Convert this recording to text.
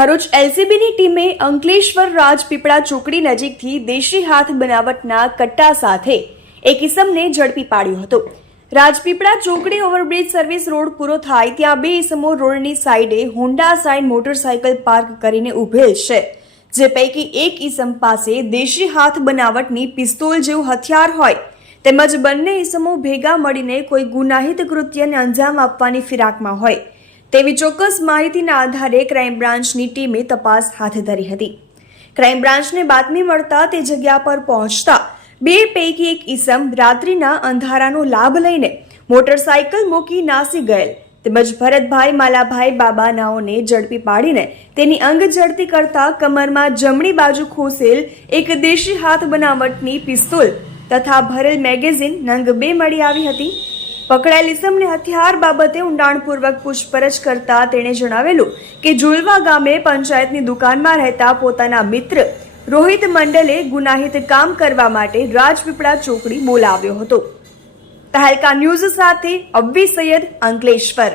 ભરૂચ એલસીબીની ટીમે અંકલેશ્વર રાજપીપળા ચોકડી નજીકથી દેશી હાથ બનાવટના કટ્ટા સાથે એક ઇસમને ઝડપી પાડ્યો હતો। રાજપીપળા ચોકડી ઓવરબ્રિજ સર્વિસ રોડ પૂરો થાય ત્યાં બે ઇસમો રોડની સાઈડે હોન્ડા સાઇન મોટરસાયકલ પાર્ક કરીને ઉભેલ છે, જે પૈકી એક ઇસમ પાસે દેશી હાથ બનાવટની પિસ્તોલ જેવું હથિયાર હોય તેમજ બંને ઇસમો ભેગા મળીને કોઈ ગુનાહિત કૃત્યને અંજામ આપવાની ફિરાકમાં હોય તેવી ચોક્કસ માહિતીના આધારે ક્રાઇમ બ્રાન્ચની ટીમે તપાસ હાથ ધરી હતી। ક્રાઇમ બ્રાન્ચને બાતમી મળતા તે જગ્યા પર પહોંચતા બે પૈકી એક ઇસમ રાત્રિના અંધારાનો લાભ લઈને મોટરસાયકલ મૂકી નાસી ગયેલ તેમજ ભરતભાઈ માલાભાઈ બાબાનાઓને ઝડપી પાડીને તેની અંગ ઝડપી કરતા કમરમાં જમણી બાજુ ખોસેલ એક દેશી હાથ બનાવટની પિસ્તોલ તથા ભરેલ મેગેઝીન નંગ 2 મળી આવી હતી। પકડાયેલ ઇસમને હથિયાર બાબતે ઊંડાણપૂર્વક પૂછપરછ કરતા તેણે જણાવેલું કે ઝુલવા ગામે પંચાયતની દુકાનમાં રહેતા પોતાના મિત્ર રોહિત મંડલે ગુનાહિત કામ કરવા માટે રાજપીપળા ચોકડી બોલાવ્યો હતો। તહેલકા ન્યૂઝ સાથે અબ્બી સૈયદ, અંકલેશ્વર।